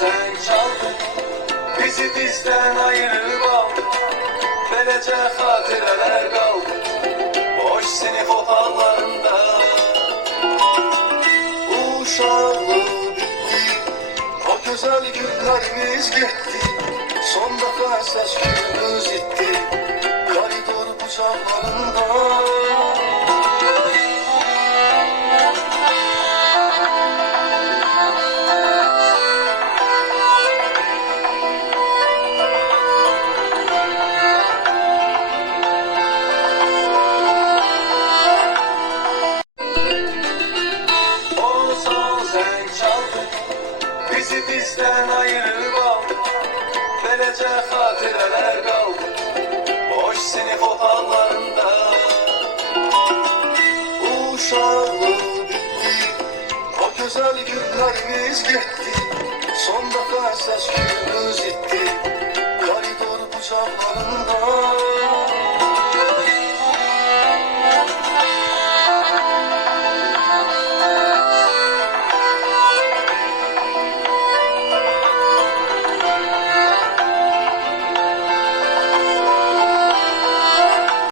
sen çaldın, bizi bizden ayırıp aldın. Beləcə xatirələr qaldı boş sinif otaqlarında. Uşaqlıq bitti, o gözəl günlərimiz getdi. Son dəfə səs günümüz itdi koridor bucaqlarında. Bizi bizden ayırıp aldın, beləcə xatirələr qaldı boş sinif otaqlarında. Uşaqlıq bitti, o gözəl günlərimiz getdi. Son dəfə səs günümüz itdi koridor bucaqlarında.